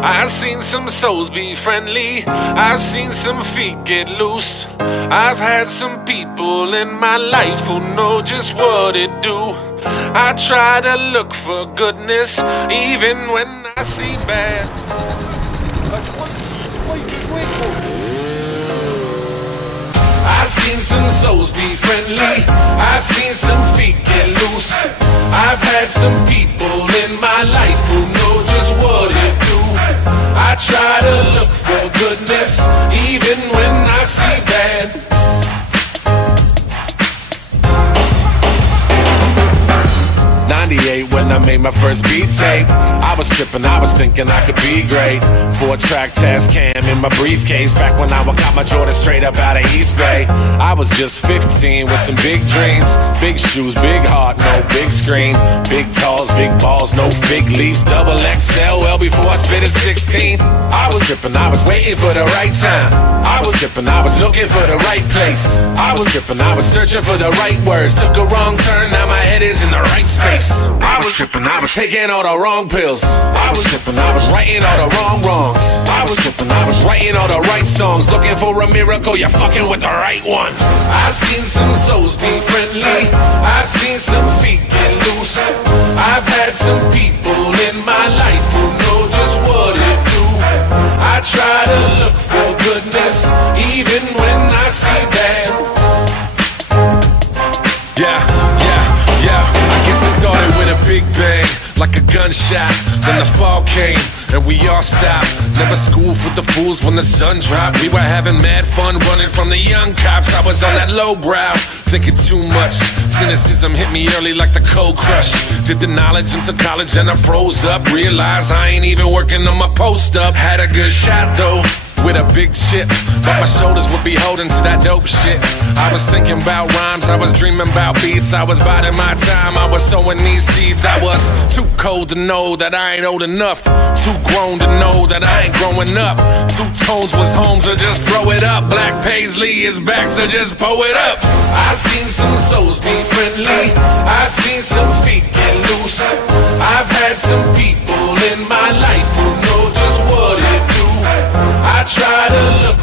I've seen some souls be friendly, I've seen some feet get loose. I've had some people in my life who know just what it do. I try to look for goodness even when I see bad. I've seen some souls be friendly, I've seen some feet get loose. I've had some people in my life who know just what it do. I try to look for goodness even when I see bad. '98 when I made my first beat tape, I was tripping, I was thinking I could be great. 4-track Tascam in my briefcase, back when I got my Jordan straight up out of East Bay. I was just 15 with some big dreams, big shoes, big heart, no big screen. Big talls, big balls, no fig leaves, double XL, well before I spit at 16. I was tripping, I was waiting for the right time. I was tripping, I was looking for the right place. I was tripping, I was searching for the right words. Took a wrong turn, now my head is in the right space. I was tripping, I was taking all the wrong pills. I was tripping, I was writing all the wrong wrongs. I was tripping, I was writing all the right songs. Looking for a miracle, you're fucking with the right one. I've seen some souls be friendly, I've seen some feet get loose. I've had some people in my life who know just what it do. I try to look for goodness even when I see bad. I guess it started with a big bang, like a gunshot. Then the fall came, and we all stopped. Never school for the fools when the sun dropped. We were having mad fun running from the young cops. I was on that low brow, thinking too much. Cynicism hit me early like the cold crush. Did the knowledge into college and I froze up. Realized I ain't even working on my post up. Had a good shot though, with a big chip, but my shoulders would be holding to that dope shit. I was thinking about rhymes, I was dreaming about beats. I was biding my time, I was sowing these seeds. I was too cold to know that I ain't old enough, too grown to know that I ain't growing up. Two tones was home, so just throw it up. Black Paisley is back, so just pull it up. I've seen some souls be friendly, I've seen some feet get loose. I've had some people in my life who know just what it do. I try to look